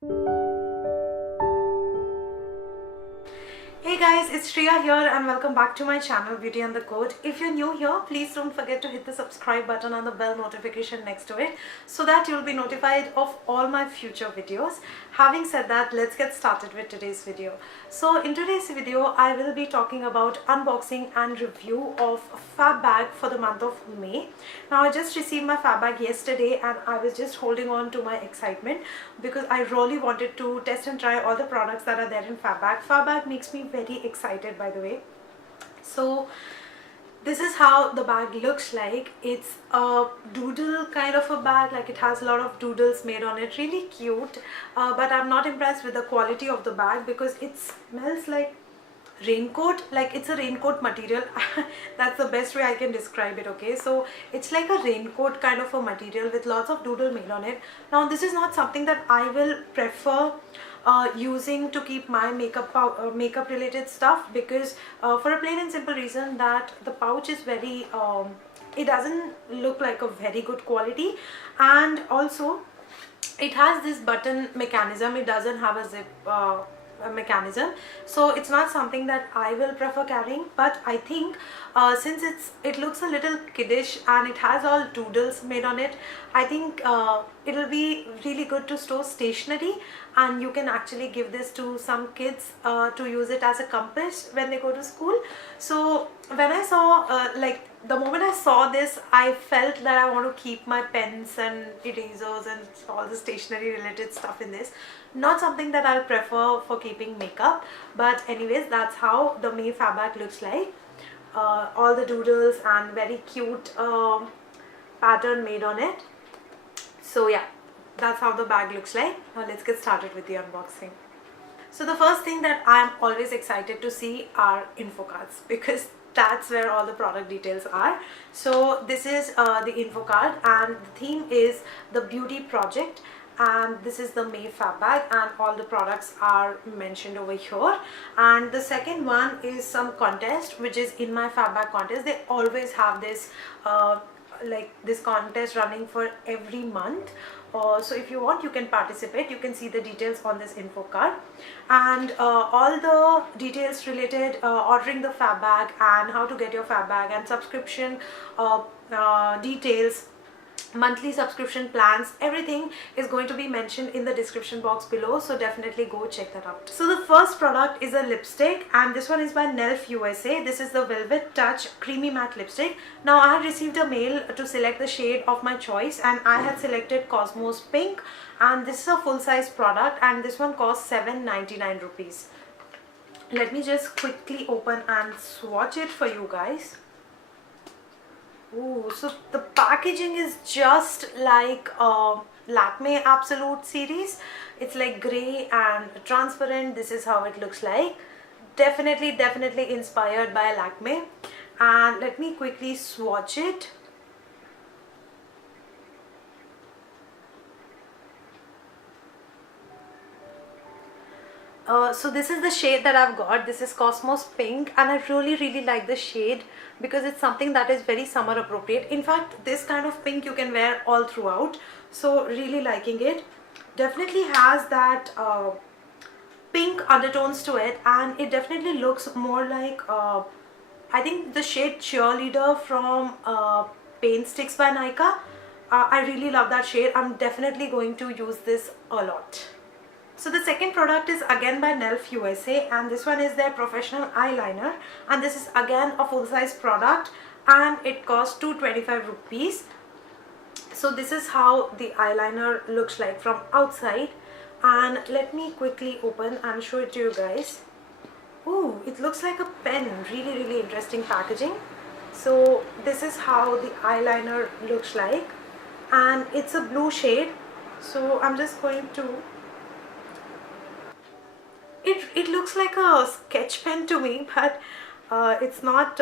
Hey guys, it's Shreya here and welcome back to my channel Beauty and the Code. If you're new here, please don't forget to hit the subscribe button and the bell notification next to it so that you'll be notified of all my future videos. Having said that, let's get started with today's video. So in today's video, I will be talking about unboxing and review of Fab Bag for the month of May. Now I just received my Fab Bag yesterday and I was just holding on to my excitement because I really wanted to test and try all the products that are there in Fab Bag. Fab Bag makes me very excited, by the way. So this is how the bag looks like. It's a doodle kind of a bag, like it has a lot of doodles made on it, really cute, but I'm not impressed with the quality of the bag because it smells like raincoat, like it's a raincoat material. That's the best way I can describe it. Okay, so it's like a raincoat kind of a material with lots of doodle made on it. Now this is not something that I will prefer using to keep my makeup related stuff, because for a plain and simple reason that the pouch is very it doesn't look like a very good quality, and also it has this button mechanism. It doesn't have a zip mechanism, so it's not something that I will prefer carrying. But I think since it looks a little kiddish and it has all doodles made on it, I think it'll be really good to store stationery, and you can actually give this to some kids to use it as a compass when they go to school. So when I saw the moment I saw this, I felt that I want to keep my pens and erasers and all the stationery related stuff in this. Not something that I'll prefer for keeping makeup, but anyways, that's how the May Fab Bag looks like. All the doodles and very cute pattern made on it. So yeah, that's how the bag looks like. Now let's get started with the unboxing. So the first thing that I'm always excited to see are info cards, because that's where all the product details are. So this is the info card, and the theme is the beauty project, and this is the May Fab Bag, and all the products are mentioned over here. And the second one is some contest, which is in my Fab Bag contest. They always have this like this contest running for every month. So if you want, you can participate. You can see the details on this info card, and all the details related ordering the Fab Bag and how to get your Fab Bag and subscription details, monthly subscription plans, everything is going to be mentioned in the description box below, so definitely go check that out. So the first product is a lipstick, and this one is by Nelf USA. This is the Velvet Touch Creamy Matte Lipstick. Now I had received a mail to select the shade of my choice, and I had selected Cosmos Pink, and this is a full-size product, and this one costs 7.99 rupees. Let me just quickly open and swatch it for you guys. Ooh, so the packaging is just like Lakme Absolute series. It's like grey and transparent. This is how it looks like. Definitely inspired by Lakme. And let me quickly swatch it. So this is the shade that I've got. This is Cosmos Pink, and I really like the shade because it's something that is very summer appropriate. In fact, this kind of pink you can wear all throughout, so really liking it. Definitely has that pink undertones to it, and it definitely looks more like I think the shade Cheerleader from Paint Sticks by Nykaa. I really love that shade. I'm definitely going to use this a lot. So the second product is again by Nelf USA, and this one is their professional eyeliner, and this is again a full-size product, and it costs 225 rupees. So this is how the eyeliner looks like from outside, and let me quickly open and show it to you guys. Ooh, it looks like a pen. Really interesting packaging. So this is how the eyeliner looks like, and it's a blue shade. So I'm just going to it looks like a sketch pen to me, but it's not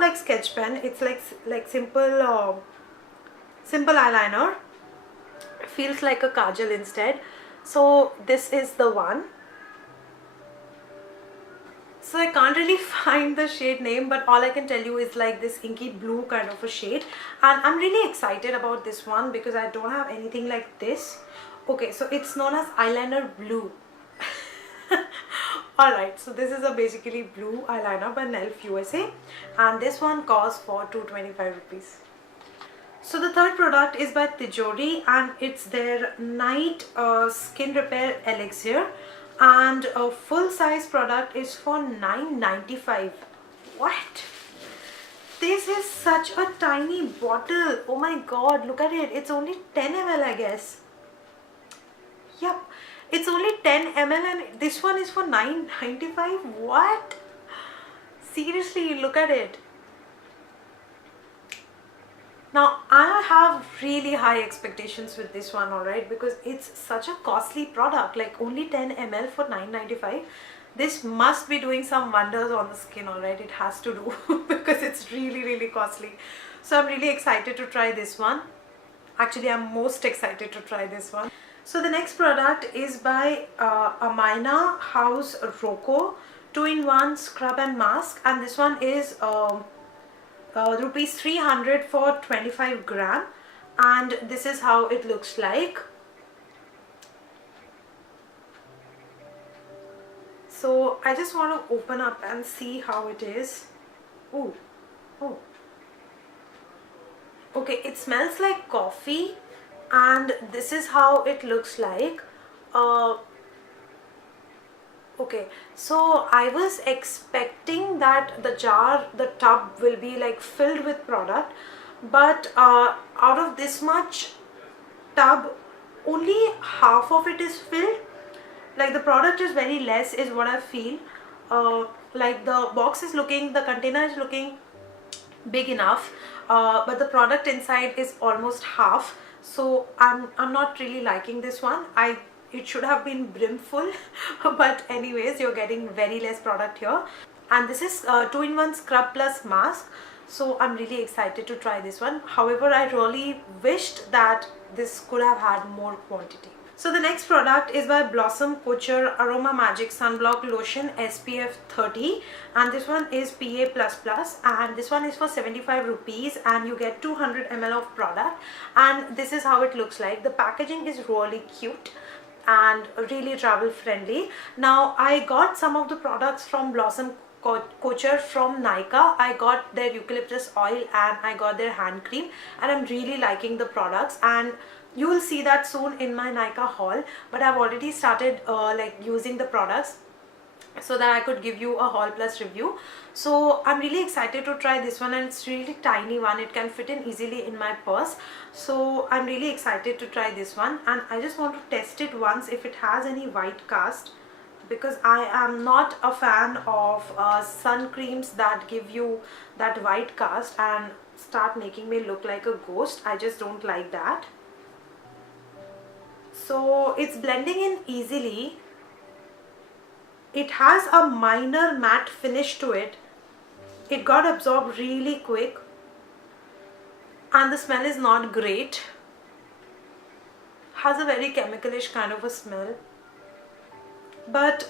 like sketch pen. It's like simple eyeliner. It feels like a kajal instead. So this is the one. So I can't really find the shade name, but all I can tell you is like this inky blue kind of a shade, and I'm really excited about this one because I don't have anything like this. Okay, so it's known as eyeliner blue. Alright, so this is a basically blue eyeliner by Nelf USA, and this one costs for 225 rupees. So the third product is by Tijori, and it's their night skin repair elixir, and a full size product is for 9.95. What? This is such a tiny bottle. Oh my god, look at it. It's only 10 ml, I guess. Yep, it's only 10 ml, and this one is for 9.95. What? Seriously, look at it. Now I have really high expectations with this one, alright, because it's such a costly product, like only 10 ml for 9.95. This must be doing some wonders on the skin, alright, it has to do because it's really costly. So I'm really excited to try this one. Actually, I'm most excited to try this one. So the next product is by Amina House Roko 2-in-1 scrub and mask, and this one is rupees 300 for 25 gram, and this is how it looks like. So I just want to open up and see how it is. Oh, okay, it smells like coffee, and this is how it looks like. Okay, so I was expecting that the tub will be like filled with product, but out of this much tub, only half of it is filled. Like the product is very less is what I feel. Like the container is looking big enough, but the product inside is almost half. So I'm not really liking this one. It should have been brimful, but anyways, you're getting very less product here. And this is 2-in-1 scrub plus mask. So I'm really excited to try this one. However, I really wished that this could have had more quantity. So the next product is by Blossom Couture Aroma Magic Sunblock Lotion SPF 30, and this one is PA++, and this one is for 75 rupees, and you get 200 ml of product, and this is how it looks like. The packaging is really cute and really travel friendly. Now I got some of the products from Blossom Couture from Nykaa. I got their eucalyptus oil and I got their hand cream, and I'm really liking the products, and you will see that soon in my Nykaa haul. But I've already started like using the products so that I could give you a haul plus review. So I'm really excited to try this one, and it's really tiny one. It can fit in easily in my purse. So I'm really excited to try this one, and I just want to test it once if it has any white cast, because I am not a fan of sun creams that give you that white cast and start making me look like a ghost. I just don't like that. So it's blending in easily. It has a minor matte finish to it. It got absorbed really quick, and the smell is not great. Has a very chemicalish kind of a smell. But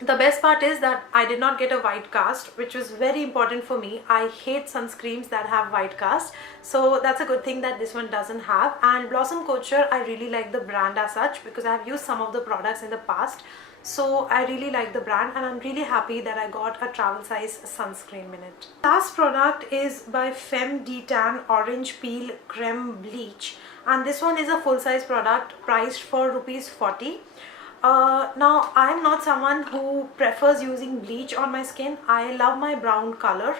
the best part is that I did not get a white cast, which was very important for me. I hate sunscreens that have white cast, so that's a good thing that this one doesn't have. And Blossom Couture, I really like the brand as such because I have used some of the products in the past. So I really like the brand, and I'm really happy that I got a travel size sunscreen in it. Last product is by Femme Detan Orange Peel Creme Bleach, and this one is a full size product priced for rupees 40. Now I'm not someone who prefers using bleach on my skin. I love my brown color,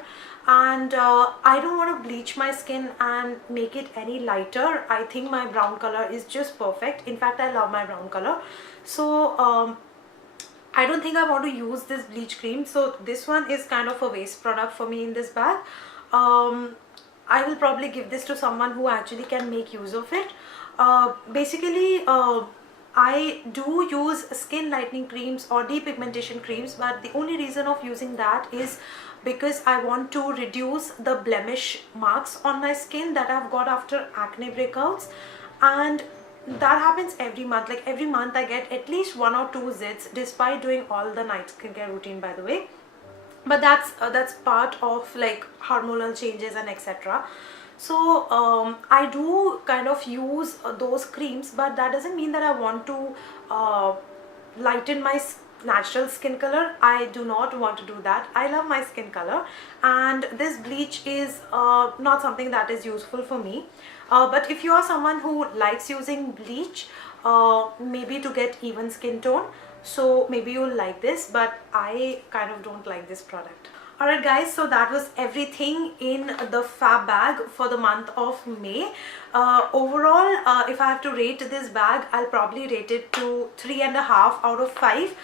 and I don't want to bleach my skin and make it any lighter. I think my brown color is just perfect. In fact, I love my brown color. So I don't think I want to use this bleach cream. So this one is kind of a waste product for me in this bag. I will probably give this to someone who actually can make use of it. Basically, I do use skin lightening creams or depigmentation creams, but the only reason of using that is because I want to reduce the blemish marks on my skin that I've got after acne breakouts, and that happens every month. Like every month I get at least 1 or 2 zits, despite doing all the night skincare routine, by the way. But that's part of like hormonal changes and etc. So I do kind of use those creams, but that doesn't mean that I want to lighten my natural skin color. I do not want to do that. I love my skin color, and this bleach is not something that is useful for me. But if you are someone who likes using bleach, maybe to get even skin tone, so maybe you'll like this, but I kind of don't like this product. Alright guys, so that was everything in the Fab bag for the month of May. Overall, if I have to rate this bag, I'll probably rate it to 3.5 out of 5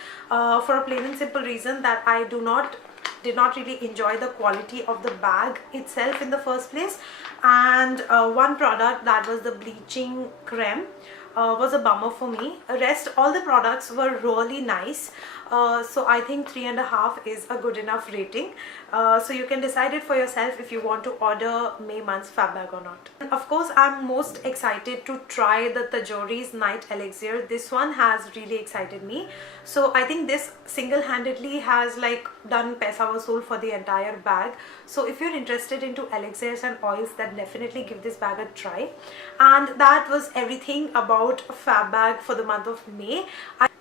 for a plain and simple reason that I did not really enjoy the quality of the bag itself in the first place, and one product, that was the bleaching creme, was a bummer for me. Rest all the products were really nice, so I think 3.5 is a good enough rating. So you can decide it for yourself if you want to order May month's Fab bag or not. And of course, I'm most excited to try the Tajori's Night Elixir. This one has really excited me, so I think this single-handedly has like done paisa vasool for the entire bag. So if you're interested into elixirs and oils, then definitely give this bag a try. And that was everything about Fab bag for the month of May.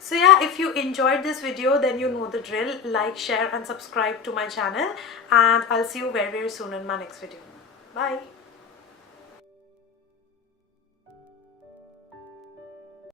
So yeah, if you enjoyed this video, then you know the drill. Like, share and subscribe to my channel, and I'll see you very soon in my next video. Bye.